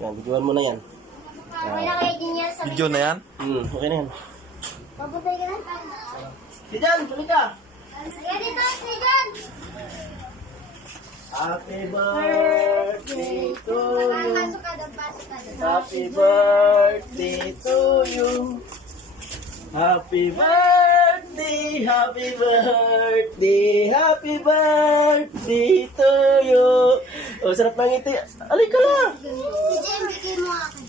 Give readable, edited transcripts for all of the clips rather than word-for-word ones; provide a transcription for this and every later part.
Yan, videoan mo na yan. Okay na kayo din yan sa Video na yan? Okay na yan. Papatay ka na. Diyan, tuloy ka. Sige dito, sige dyan. Happy birthday to you. Pasok ka doon, pasok ka doon. Happy birthday to you. Happy birthday, happy birthday, happy birthday to you. Oh, sarap ng ngiti. Alay ka na. Si Jem, bigay mo ako.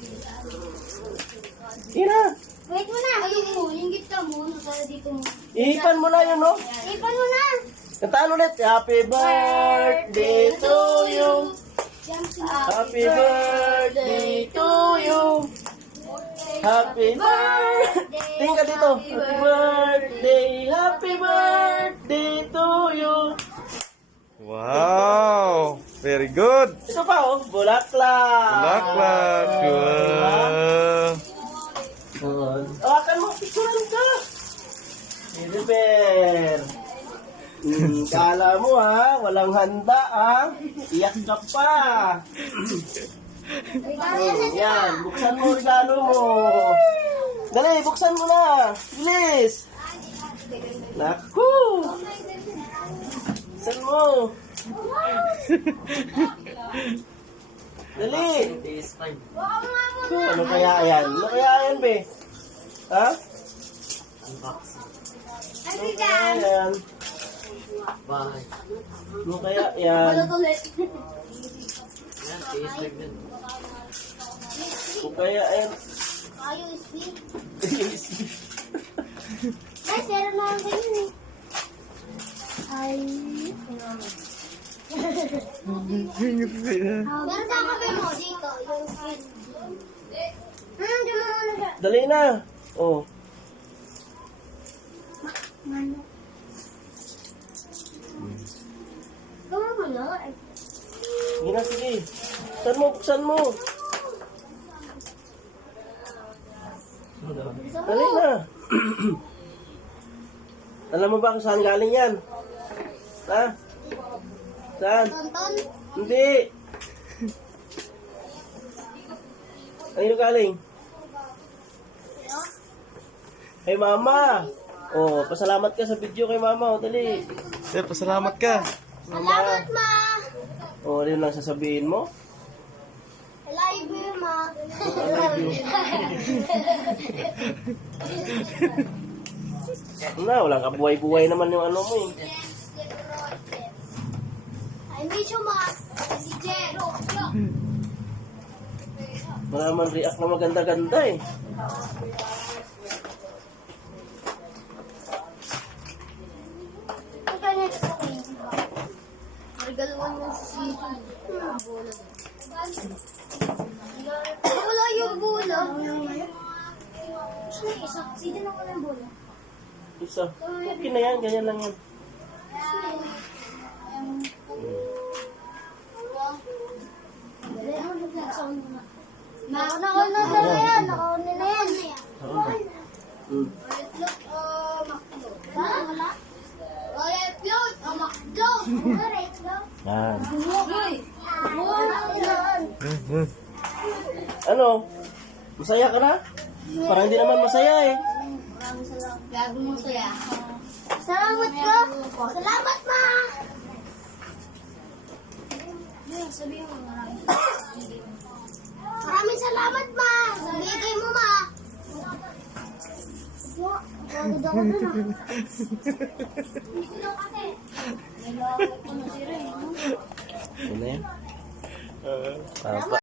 Ina. Wait mo na. Ayun mo, linggit ka mo. Para dito mo. Ipan mo na yun, no? Ipan mo na. Kantaan ulit. Happy birthday to you. Happy birthday to you. Happy birthday. Tingin ka dito. Happy birthday to you. Wow! Very good! Ito pa, oh. Bulaklak. Bulaklak! Wow! Awakan mo. Picturean ka. Silver. Kala mo ha, walang handa ha. Iyak ka pa. Yan, buksan mo regalo mo. Dali, buksan mo na. Bilis. Naku. Buksan mo. Dali. Ano kaya yan? Ano kaya yan, be? Ha? Ano kaya yan? Ano kaya yan? Ano kaya yan? Ayos, Ay, meron na ang ganyan eh. Ay. Meron sa kape mo dito. Diyan mo muna siya. Dali na. Oh. Mano. Gawin mo na. Sige na, sige. Buksan mo, buksan mo. Dali na. Alam mo ba kung saan galing yan? Ha? Saan? Tonton. Hindi. Ano galing? Kay mama. Oh, pasalamat ka sa video kay mama. Oh, dali. Pasalamat ka! Salamat, ma. Oh, ano lang sasabihin mo? I love you, ma. Walang kabuhay-buhay naman yung ano mo eh. I miss you, ma. Si Jero. Wala naman react na maganda-ganda eh. Ang ganyan sa akin. Regaluan mo si Bola yung bola. Isa. Sige na ko ng bola. Isa. Okay na yan, ganyan lang yan. Nakauna na yan. Nakauna na yan. Yan. Ano? Masaya ka na? Parang hindi naman masaya eh. Gago mo saya. Salamat ka. Salamat, ma. Sabihin mo maraming. Maraming salamat, ma. Bigay mo, ma. Pagod ako dun, ah. Sino kasi? May lawak ko na si Ray, no? Ano yan? Uh, Papa.